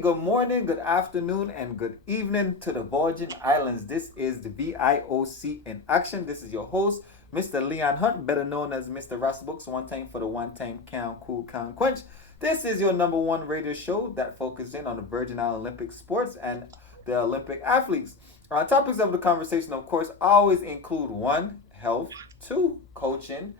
good morning, good afternoon, and good evening to the Virgin Islands. This is the VIOC in action. This is your host, Mr. Leon Hunt, better known as Mr. Ras Books, one time for the one time count, cool, count, quench. This is your number one radio show that focuses in on the Virgin Island Olympic sports and the Olympic athletes. Our topics of the conversation, of course, always include one, health, two, coaching,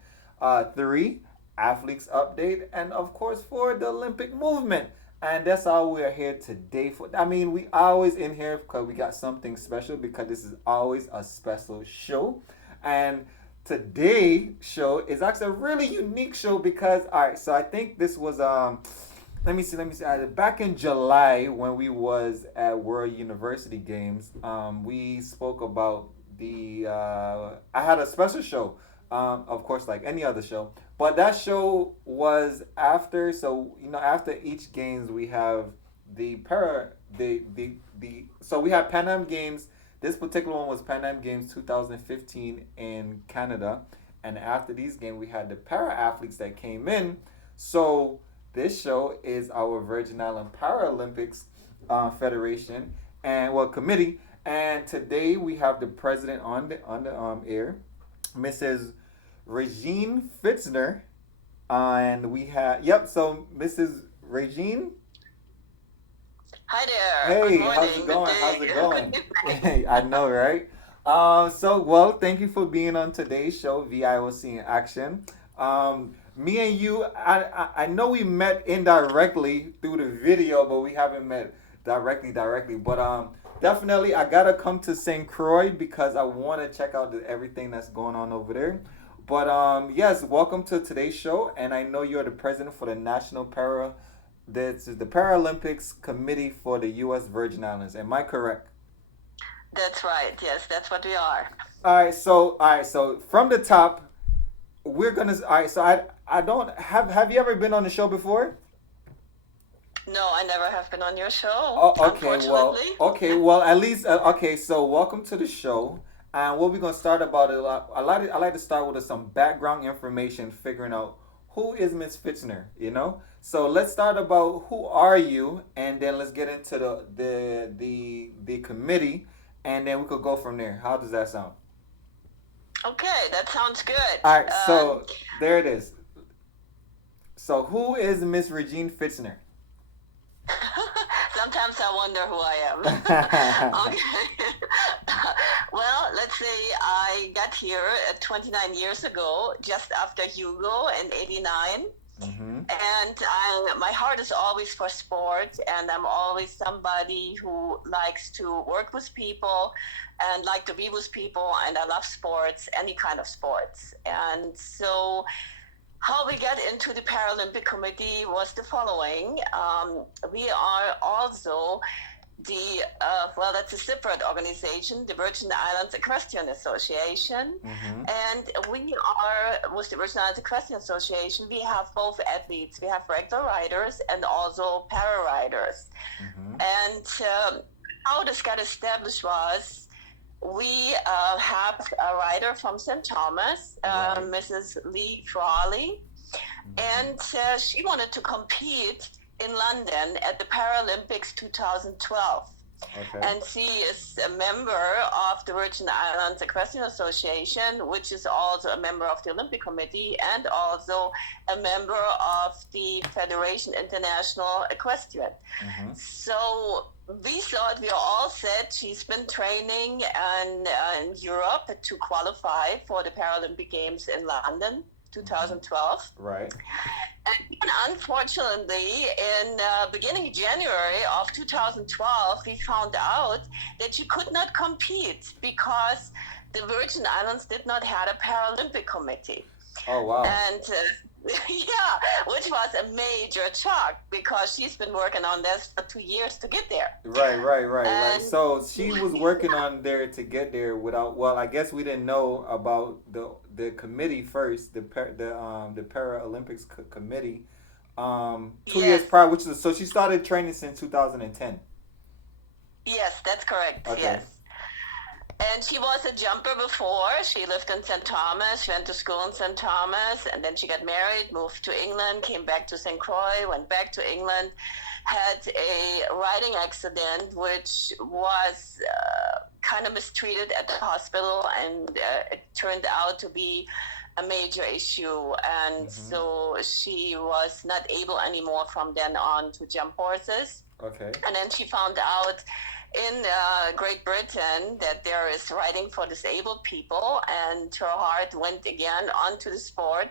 three, athletes update, and of course, four, the Olympic movement. And that's all we are here today for. I mean, we always in here because we got something special because this is always a special show. And today show is actually a really unique show because all right, so I think this was let me see back in July when we was at World University Games, we spoke about the I had a special show, of course, like any other show, but that show was after. So after each games we have the para the so we have Pan Am Games. This particular one was Pan Am Games 2015 in Canada, and after these games we had the para athletes that came in. So this show is our Virgin Island Paralympics Federation and committee. And today we have the president on the air, Mrs. Regine Fitzner, and we have So Mrs. Regine. Hi there. Hey, Good morning. how's it going? Good How's day. it going? Good evening. Hey, I know, right? Thank you for being on today's show, VIOC in Action. Me and you, I know we met indirectly through the video, but we haven't met directly. But definitely, I gotta come to St. Croix because I want to check out everything that's going on over there. But yes, welcome to today's show, and I know you're the president for the National Para. This is the Paralympics Committee for the U.S. Virgin Islands. Am I correct? That's right. Yes, that's what we are. All right. So from the top, we're gonna. All right. So I don't have. Have you ever been on the show before? No, I never have been on your show, Oh, unfortunately. okay. Well, at least okay. So welcome to the show. And what we're gonna start about it. I like to start with some background information, figuring out who is Miss Fitzner. So let's start about who are you, and then let's get into the committee, and then we could go from there. How does that sound? Okay, that sounds good. All right, so there it is. So who is Miss Regine Fitzner? Sometimes I wonder who I am. Okay. Well, let's say I got here 29 years ago, just after Hugo in '89. Mm-hmm. And my heart is always for sport, and I'm always somebody who likes to work with people and like to be with people, and I love sports, any kind of sports. And so how we got into the Paralympic Committee was the following. We are also that's a separate organization, the Virgin Islands Equestrian Association. Mm-hmm. And we are, with the Virgin Islands Equestrian Association, we have both athletes. We have regular riders and also para riders. Mm-hmm. And how this got established was we have a rider from St. Thomas, Right. Mrs. Lee Frawley, Mm-hmm. and she wanted to compete in London at the Paralympics 2012. Okay. And she is a member of the Virgin Islands Equestrian Association, which is also a member of the Olympic Committee and also a member of the Federation International Equestrian. Mm-hmm. So we thought we are all set. She's been training in Europe to qualify for the Paralympic Games in London 2012. Right. And unfortunately, in beginning January of 2012, we found out that she could not compete because the Virgin Islands did not have a Paralympic committee. Oh wow. And which was a major shock because she's been working on this for 2 years to get there. Right. And So she was working on there to get there without. Well, I guess we didn't know about the committee first, the Paralympics committee. 2 years Yes. prior, which is so she started training since 2010. Yes, that's correct. Okay. Yes. And she was a jumper before. She lived in St. Thomas. She went to school in St. Thomas, and then she got married, moved to England, came back to St. Croix, went back to England. had a riding accident, which was kind of mistreated at the hospital, and it turned out to be a major issue. And Mm-hmm. so she was not able anymore from then on to jump horses. Okay. And then she found out in Great Britain that there is riding for disabled people, and her heart went again onto the sport,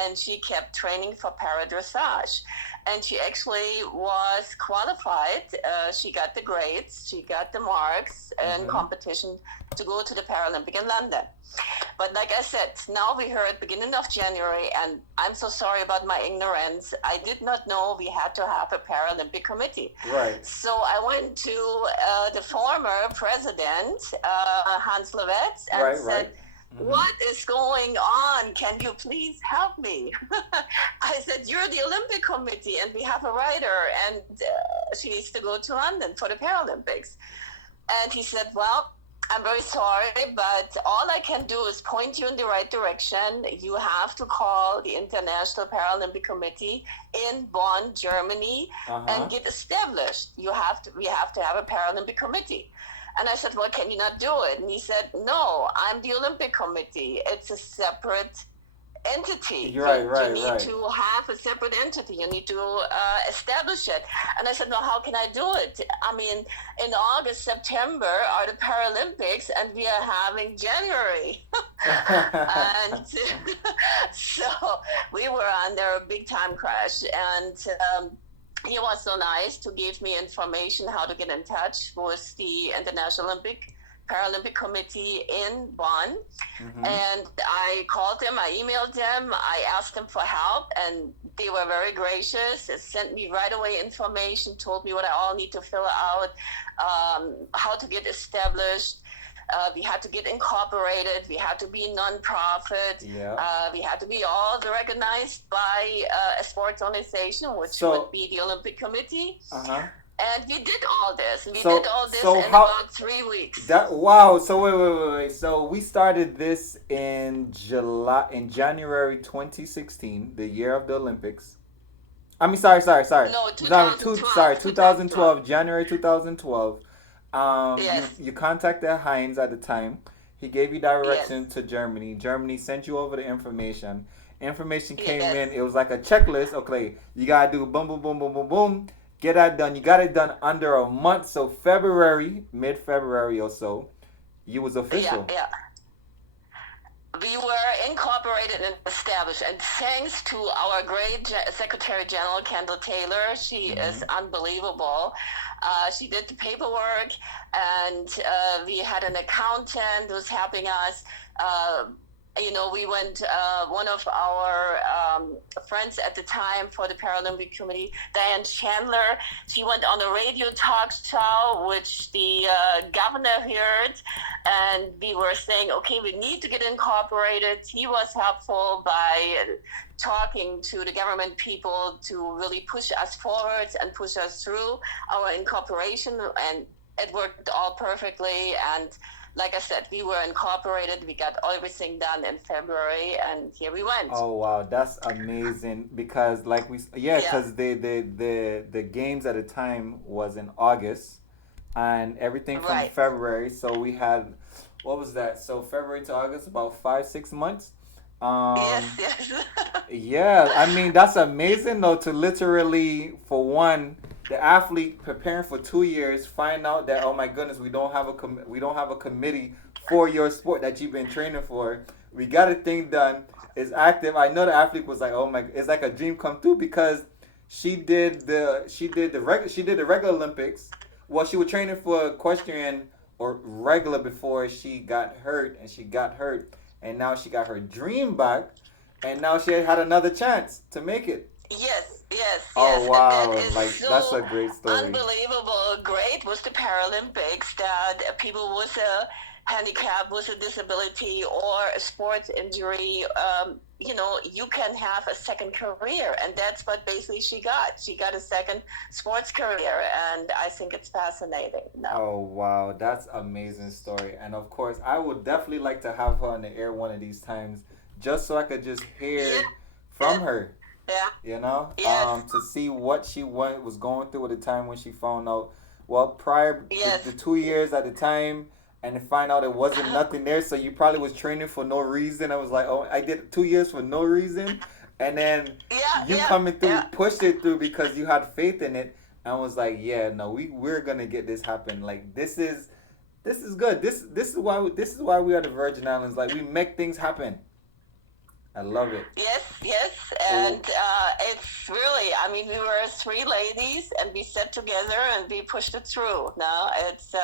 and she kept training for paradressage. And she actually was qualified. She got the grades, she got the marks in Mm-hmm. competition to go to the Paralympic in London. But like I said, now we heard beginning of January, and I'm so sorry about my ignorance. I did not know we had to have a Paralympic committee. Right. So I went to the former president, Hans Levetz, and Right. said, Right. Mm-hmm. what is going on? Can you please help me? I said, you're the Olympic committee, and we have a rider, and she needs to go to London for the Paralympics. And he said, well, I'm very sorry, but all I can do is point you in the right direction. You have to call the International Paralympic Committee in Bonn, Germany, and get established. We have to have a Paralympic Committee. And I said, well, can you not do it? And he said, no, I'm the Olympic Committee. It's a separate entity. You're right, You need to have a separate entity. You need to establish it. And I said, no, how can I do it? I mean, in August, September are the Paralympics, and we are having January. And so we were under a big time crash. And he was so nice to give me information how to get in touch with the International Paralympic Committee in Bonn. Mm-hmm. And I called them, I emailed them, I asked them for help, and they were very gracious. They sent me right away information, told me what I all need to fill out, how to get established. We had to get incorporated. We had to be non-profit. Yeah. We had to be all recognized by a sports organization, which would be the Olympic Committee. And we did all this. We did all this in about 3 weeks. Wow. So wait. So we started this in January 2016, the year of the Olympics. I mean, sorry. No, 2012. 2012, January 2012. Yes. You contacted Heinz at the time. He gave you direction to Germany. Germany sent you over the information. Information came in. It was like a checklist. Okay, you gotta do boom, boom, boom, boom, boom, boom. Get that done. You got it done under a month. So mid-February or so, you was official. Yeah. We were incorporated and established, and thanks to our great Secretary General, Kendell Taylor. She is unbelievable. She did the paperwork, and we had an accountant who was helping us. We went, one of our friends at the time for the Paralympic Committee, Diane Chandler, she went on a radio talk show, which the governor heard, and we were saying, okay, we need to get incorporated. He was helpful by talking to the government people to really push us forward and push us through our incorporation, and it worked all perfectly. And like I said, we were incorporated. We got everything done in February, and here we went. Oh wow, that's amazing! Because because the games at the time was in August, and everything from February. So we had, what was that? So February to August, about 5-6 months. Yes. Yeah, I mean that's amazing though, to literally, for one, the athlete preparing for 2 years, find out that, oh my goodness, we don't have a committee for your sport that you've been training for. We got a thing done. It's active. I know the athlete was like, oh my, it's like a dream come true, because she did the regular Olympics. Well, she was training for equestrian or regular before she got hurt, and now she got her dream back, and now she had another chance to make it. Yes. Oh wow! And that is so that's a great story. Unbelievable, great with the Paralympics, that people with a handicap, with a disability, or a sports injury, you can have a second career, and that's what basically she got. She got a second sports career, and I think it's fascinating. Oh wow, that's amazing story. And of course, I would definitely like to have her on the air one of these times, just so I could just hear from her. Yeah. You know, Yes. to see what she was going through at the time when she found out. Well, prior the Yes. 2 years at the time, and to find out it wasn't nothing there. So you probably was training for no reason. I was like, oh, I did 2 years for no reason, and then Yeah. you Yeah. coming through, Yeah. pushed it through because you had faith in it, and was like, yeah, no, we're gonna get this happen. Like this is good. This is why we are the Virgin Islands. Like we make things happen. I love it. Yes, yes, and Oh, it's really, I mean, we were three ladies and we sat together and we pushed it through. No, it's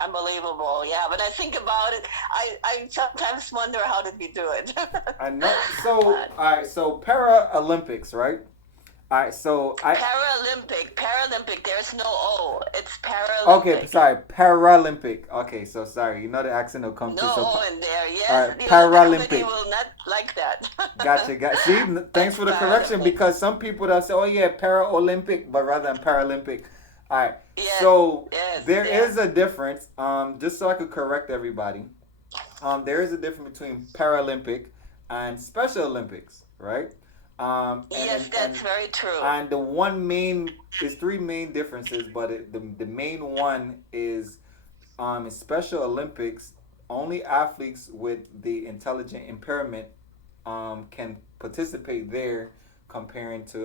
unbelievable. Yeah, when I think about it, I sometimes wonder how did we do it. I know. So, But all right. So, Paralympics, right? All right. So, Paralympic, there's no O. It's okay. Paralympic. Sorry, Paralympic. Okay. So, sorry. You know the accent will come No through. So, O in there. all Yes, right. the Olympic Committee Paralympic. will not like that. Gotcha. See, thanks It's for the correction Paralympic. because some people that say, "Oh yeah, Paralympic," but rather than Paralympic. All right. Yes, So yes, there yeah. is a difference. Just so I could correct everybody. There is a difference between Paralympic and Special Olympics, right? And Yes, and that's and very true. and the one main there's three main differences, but the main one is in Special Olympics, only athletes with the intelligent impairment can participate there, comparing to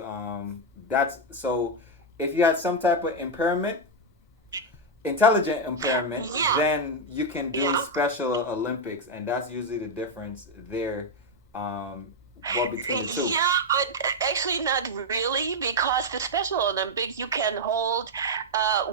that's so if you had some type of impairment, intelligent impairment, Yeah, then you can do yeah. Special Olympics, and that's usually the difference there. Well, between the two. Yeah, but actually not really, because the Special Olympics you can hold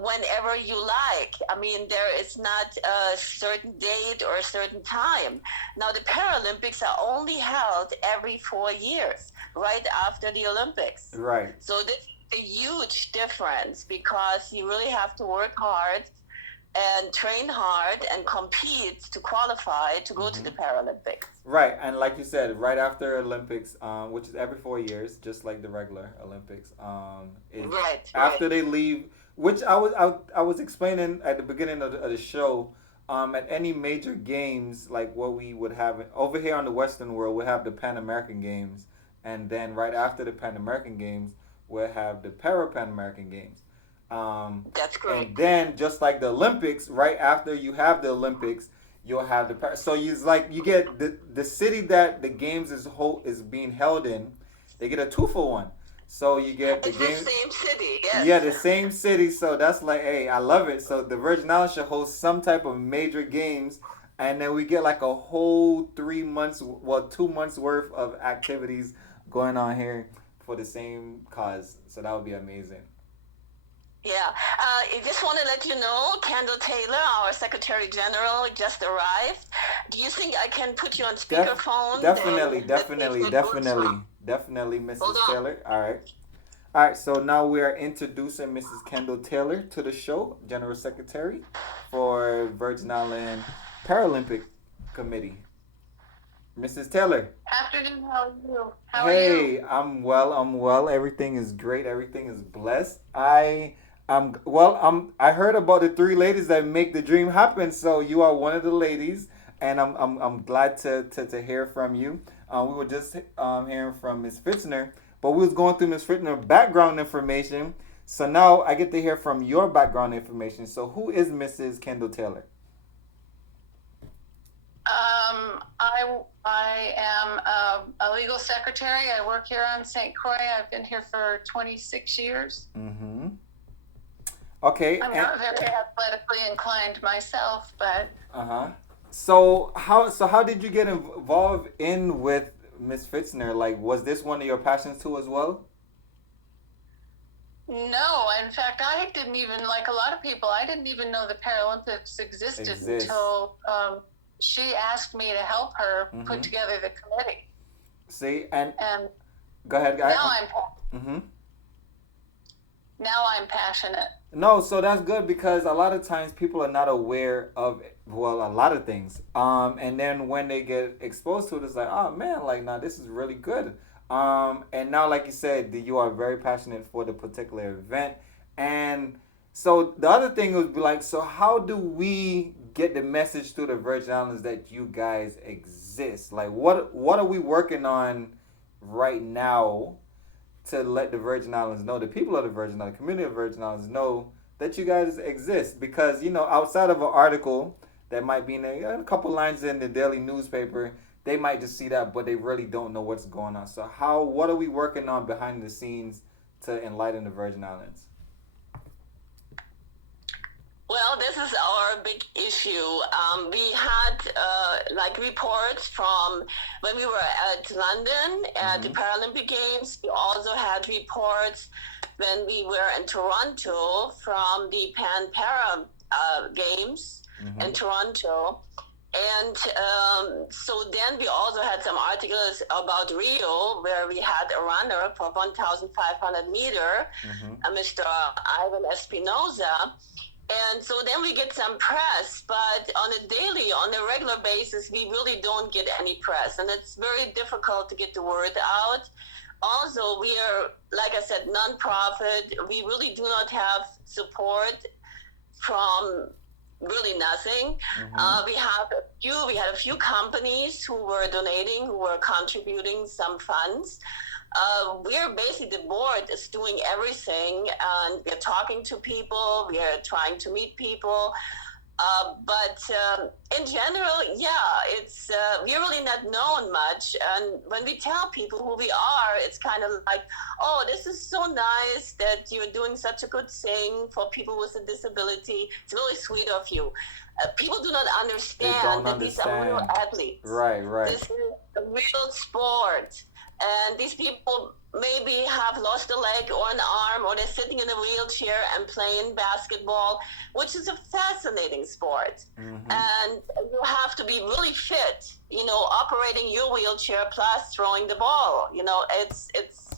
whenever you like. I mean, there is not a certain date or a certain time. Now, the Paralympics are only held every 4 years, right after the Olympics. Right. So this is a huge difference because you really have to work hard and train hard and compete to qualify to go to Mm-hmm. the Paralympics. Right, and like you said, right after Olympics, which is every 4 years, just like the regular Olympics, is Right, right. after they leave. Which I was explaining at the beginning of the show. At any major games, like what we would have over here on the Western world, we have the Pan American Games, and then right after the Pan American Games, we'll have the Pan American Games. Um, That's and correct. then just like the Olympics, right after you have the Olympics, you'll have so you like you get the city that the games is being held in, they get a 2-for-1. So you get the It's the game, same city, yeah, yes. the same city. So that's like, hey, I love it. So the Virgin Islands should host some type of major games, and then we get like a whole 3 months, well, 2 months worth of activities going on here for the same cause. So that would be amazing. Yeah. I just want to let you know, Kendall Taylor, our Secretary General, just arrived. Do you think I can put you on Def- speakerphone? definitely, Then let's see if definitely, it works definitely, well. definitely, Hold Mrs. on. Taylor. All right. All right, so now we are introducing Mrs. Kendall Taylor to the show, General Secretary for Virgin Island Paralympic Committee. Mrs. Taylor. Afternoon, how are you? How are you? Hey, I'm well. I'm well. Everything is great. Everything is blessed. I'm well. I heard about the three ladies that make the dream happen. So you are one of the ladies, and I'm glad to hear from you. We were just hearing from Miss Fitzner, but we was going through Miss Fitzner background information. So now I get to hear from your background information. So who is Mrs. Kendall Taylor? I am a legal secretary. I work here on St. Croix. I've been here for 26 years. Mm-hmm. Okay. I'm not very athletically inclined myself, but Uh-huh. So how did you get involved in with Miss Fitzner? Like, was this one of your passions too as well? no. In fact, I didn't even, like a lot of people, I didn't even know the Paralympics existed Exists. until she asked me to help her put Mm-hmm. together the committee. See, and And go ahead, guys. now I'm Mm-hmm. now I'm passionate. No, so that's good because a lot of times people are not aware of well a lot of things. And then when they get exposed to it, it's like, oh man, like now this is really good. And now like you said, you are very passionate for the particular event. And so the other thing would be like, so how do we get the message to the Virgin Islands that you guys exist? Like what are we working on right now to let the Virgin Islands know, the people of the Virgin Islands, the community of Virgin Islands know that you guys exist. Because, outside of an article that might be in a couple lines in the daily newspaper, they might just see that, but they really don't know what's going on. So what are we working on behind the scenes to enlighten the Virgin Islands? Well, this is our big issue. We had reports from when we were at London at the Paralympic Games. We also had reports when we were in Toronto from the Pan-Para Games in Toronto. And so then we also had some articles about Rio, where we had a runner for 1,500 meter, Mr. Ivan Espinoza. And so then we get some press, but on a regular basis, we really don't get any press. And it's very difficult to get the word out. Also, we are, like I said, nonprofit. We really do not have support from really nothing. We had a few companies who were donating, who were contributing some funds. We're basically, the board is doing everything, and we're talking to people, we are trying to meet people. But in general, it's we're really not known much. And when we tell people who we are, it's kind of like, oh, this is so nice that you're doing such a good thing for people with a disability. It's really sweet of you. People do not understand that these are real athletes. Right. This is a real sport. And these people maybe have lost a leg or an arm, or they're sitting in a wheelchair and playing basketball, which is a fascinating sport. And you have to be really fit, operating your wheelchair plus throwing the ball. It's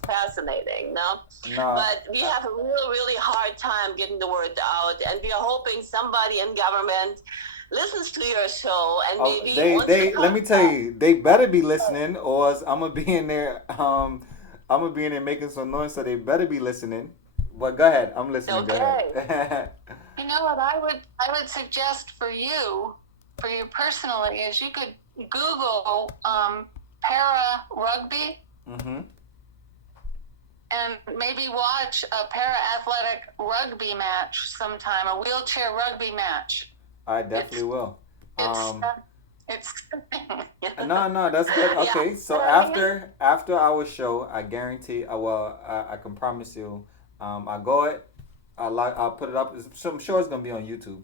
fascinating, no? But we have a really, really hard time getting the word out, and we are hoping somebody in government listens to your show and maybe they let me tell you, they better be listening, or else I'm gonna be in there. I'm gonna be in there making some noise, so they better be listening. But go ahead, I'm listening. Okay. Go ahead. You know what I would suggest for you personally, is you could Google para rugby. And maybe watch a para-athletic rugby match sometime, a wheelchair rugby match. I definitely will. It's No, that's good. Okay, so after our show, I guarantee, I can promise you, I'll put it up. I'm sure it's gonna be on YouTube.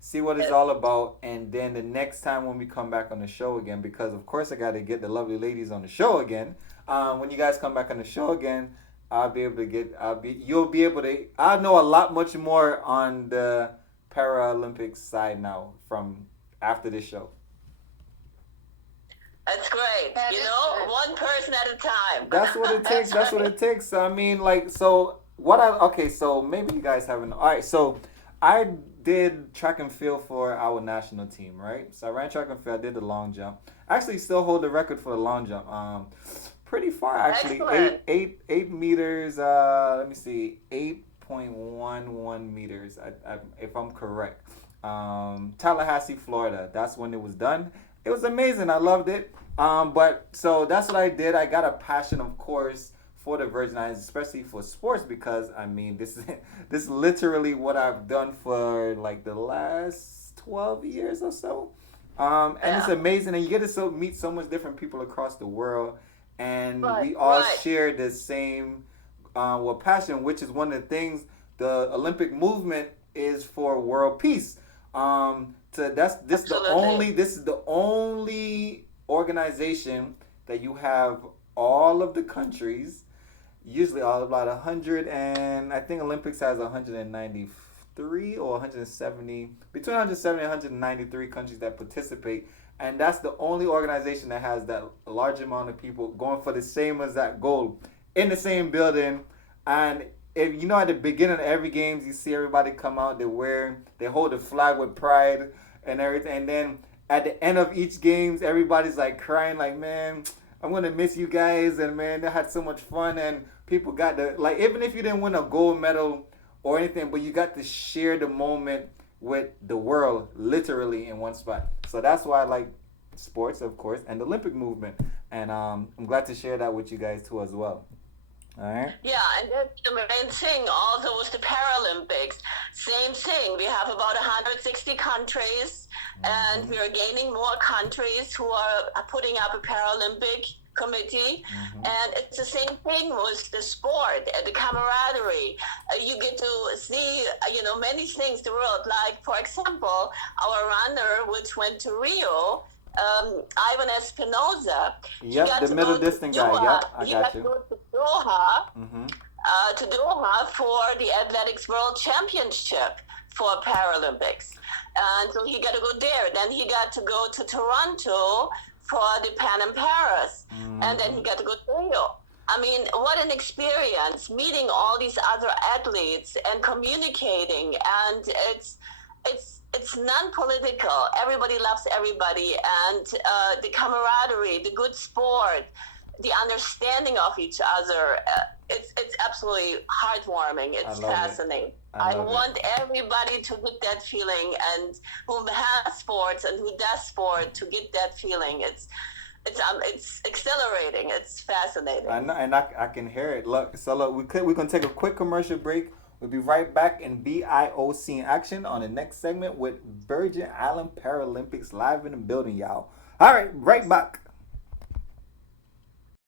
See what it's all about, and then the next time when we come back on the show again, because of course I got to get the lovely ladies on the show again. When you guys come back on the show again, you'll be able to. I know a lot much more on the Paralympic side now from after this show. That's great. One person at a time. That's what it takes. That's what it takes. I mean, so maybe you guys haven't. All right, so I did track and field for our national team, right? So I ran track and field. I did the long jump. I actually still hold the record for the long jump. Pretty far actually. Excellent. Eight meters. Let me see. 8.11 meters. If I'm correct. Tallahassee, Florida. That's when it was done. It was amazing. I loved it. But so that's what I did. I got a passion, of course, for the Virgin Islands, especially for sports, because I mean, this is literally what I've done for like the last 12 years or so. And it's amazing, and you get to meet so much different people across the world, and we all share the same passion, which is one of the things the Olympic movement is for world peace. This is the only organization that you have all of the countries, usually about 100, and I think Olympics has 193 or 170, between 170 and 193 countries that participate, and that's the only organization that has that large amount of people going for the same exact goal in the same building. And if you know, at the beginning of every games, you see everybody come out, they hold the flag with pride and everything, and then at the end of each games, everybody's like crying, like, man, I'm gonna miss you guys, and man, they had so much fun, and people got even if you didn't win a gold medal or anything, but you got to share the moment with the world, literally in one spot. So that's why I like sports, of course, and the Olympic movement, and I'm glad to share that with you guys too as well. All right. Yeah, and that's the main thing. Also, with the Paralympics, same thing. We have about 160 countries, and we are gaining more countries who are putting up a Paralympic committee. And it's the same thing with the sport, the camaraderie. You get to see, many things the world. Like, for example, our runner, which went to Rio, Ivan Espinoza. He Yep, got the to middle go to distance guy. Doha. Yep, I He got got to you. go to Doha, Mm-hmm. for the Athletics World Championship for Paralympics. And so he got to go there. Then he got to go to Toronto for the Pan Am Paris. And then he got to go to Rio. I mean, what an experience meeting all these other athletes and communicating. And it's non-political. Everybody loves everybody, and the camaraderie, the good sport, the understanding of each other. It's absolutely heartwarming. It's fascinating. I want everybody to get that feeling, and who has sports and who does sport to get that feeling. It's exhilarating. It's fascinating. I know, and I can hear it. Look, we're gonna take a quick commercial break. We'll be right back in VIOC in action on the next segment with Virgin Island Paralympics live in the building, y'all. All right, right back.